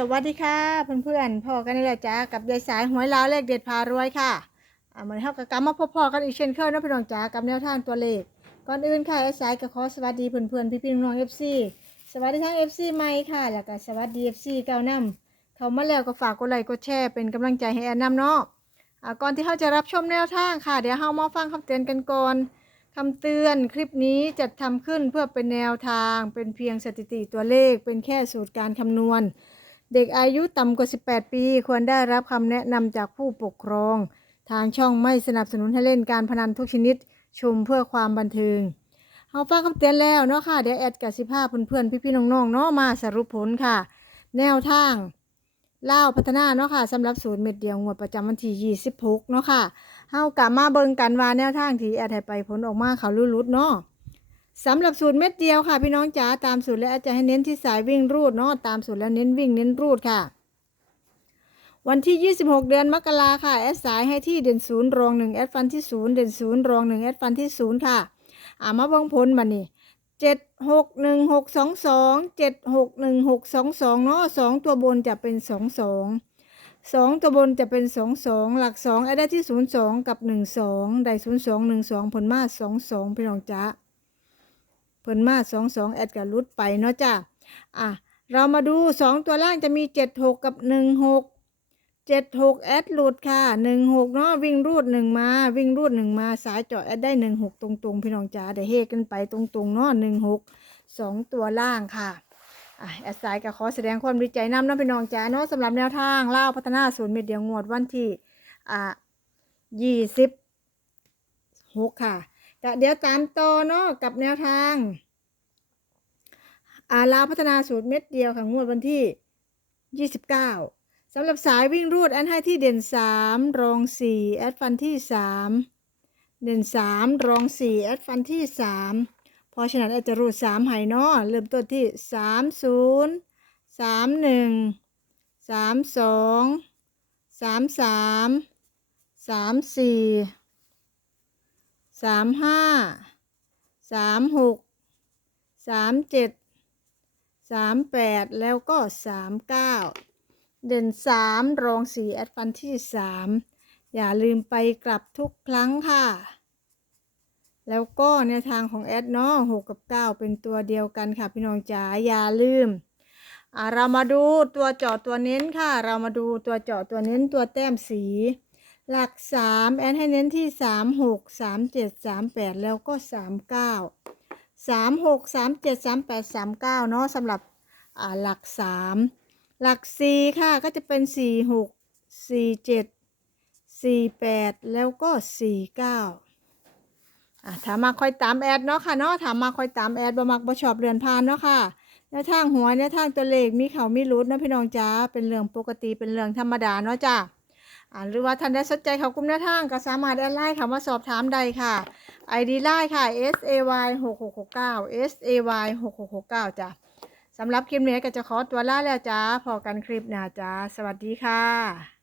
สวัสดีค่ะเพื่อนๆพ่อกันนี่แหละจ้ากับยายสายหวยลาวเลขเด็ดพารวยค่ะเหมือนเท่ากับกลับมาพบพอกันอีกเช่นเคยนะพี่น้องจ้ากับแนวทางตัวเลขก่อนอื่นค่ะยายสายก็ขอสวัสดีเพื่อนๆพี่ๆน้องๆเอฟซีสวัสดีทั้งเอฟซีใหม่ค่ะแล้วก็สวัสดีเอฟซีเก่านํเขามาแล้วก็ฝากกดไลค์กดแชร์เป็นกำลังใจให้แอนนำเนาะก่อนที่เขาจะรับชมแนวทางค่ะ เดี๋ยวเฮามาฟังคำเตือนกันก่อนคำเตือนคลิปนี้จัดทำขึ้นเพื่อเป็นแนวทางเป็นเพียงสถิติตัวเลขเป็นแค่สูตรการคำนวณ เด็กอายุต่ำกว่า 18 ปี ควรได้รับคำแนะนำจากผู้ปกครอง ทางช่องไม่สนับสนุนให้เล่นการพนันทุกชนิด ชมเพื่อความบันเทิงเอาฟังคำเตือนแล้วเนาะค่ะ เดี๋ยวแอดกับสิภาเพื่อนๆ พี่ๆ น้องๆ เนาะมาสรุปผลค่ะ แนวทางเล่าพัฒนาเนาะค่ะสำหรับศูนย์เม็ดเดียวงวดประจำวันที่26เนาะค่ะเฮากลับมาเบิ่งกันว่าแนวทางที่แอดให้ไปผลออกมาเขาลุดเนาะ สำหรับสูตรเม็ดเดียวค่ะพี่น้องจ๋าตามสูตรแล้วอดจะให้เน้นที่สายวิ่งรูดเนาะตามสูตรแล้วเน้นวิ่งเน้นรูดค่ะ วันที่ 26 เดือนมกราค่ะแอดสายให้ที่เด่นศูนย์รองหนึ่งแอดฟันที่ศูนย์เด่นศูนย์รองหนึ่งแอดฟันที่ศูนย์ค่ะอ่ามาบิ่งผลมานี่เจ็ดหกหนึ่งหกสองสองเจ็ดหกหนึ่งหกสองสองเนาะสองตัวบนจะเป็นสองสองสองตัวบนจะเป็นสองสองหลักสองไอ้ได้ที่ศูนย์สองกับหนึ่งสองได้ศูนย์สองหนึ่งสองผลมาสองสองพี่น้องจ้าผลมาสองสองแอดกับรุดไปเนาะจ้าอะเรามาดูสองตัวล่างจะมีเจ็ดหกกับหนึ่งหกเจ็ดหกแอดหลุดค่ะหนึ่งหกเนาะวิ่งรูดหนึ่งมา วิ่งรูดหนึ่งมาสายเจาะแอดได้หนึ่งหกตรงๆ พี่น้องจ้าได้เฮกันไปตรงๆเนาะหนึ่งหกสองตัวล่างค่ะแอดไซน์ก็ขอแสดงความดีใจนำนะพี่น้องจ้าเนาะสำหรับแนวทางเล่าพัฒนาศูนย์เม็ดเดียวงวดวันที่อ่ายี่สิบหกค่ะ ก็เดี๋ยวตามต่อเนาะกับแนวทาง อาลาวพัฒนาศูนย์เม็ดเดียวค่ะงวดวันที่ยี่สิบเก้าสำหรับสายวิ่งรูดแอนให้ที่เด่นสามรองสี่แอดฟันที่สามเด่นสามรองสี่แอดฟันที่สามพราะฉะนั้นอาจจะรูดสามไหเนาะเริ่มต้นที่สามศูนย์ สามห้าสามหกสามเจ็ดสามแปดแล้วก็สามเก้าเด่นสามรองสี่แอดฟันที่สามอย่าลืมไปกลับทุกครั้งค่ะ แล้วก็ในทางของแอดเนาะหกกับเก้าเป็นตัวเดียวกันค่ะพี่น้องจ๋าอย่าลืมเรามาดูตัวเจาะตัวเน้นค่ะ เรามาดูตัวเจาะตัวเน้นตัวแต้มสี หลักสามแอดให้เน้นที่สามหกสามเจ็ดสามแปดแล้วก็สามเก้าสามหกสามเจ็ดสามแปดสามเก้าเนาะสำหรับอ่าหลักสามหลักสี่ค่ะก็จะเป็นสี่หกสี่เจ็ดสี่แปดแล้วก็สี่เก้าอะถามมาคอยตามแอดเนาะค่ะเนาะถามมาคอยตามแอดบ่มักบ่ชอบเรือนพานเนาะค่ะแนวทางหัวแนวทางตัวเลขมีเขามีรุดเนาะพี่น้องจ้าเป็นเรื่องปกติเป็นเรื่องธรรมดาเนาะจ้า หรือว่าท่านได้สนใจเขากลุ่มหนวทางก็สามารถแอดไลน์ค่ะมาสอบถามได้ค่ะ ID ไลน์ค่ะ S A Y 6 6 6 9 S A Y 6 6 6 9จ้ะสำหรับคลิปนี้ก็จะขอตัวลาแล้วจ้าพอกันคลิปหน้าจ้าสวัสดีค่ะ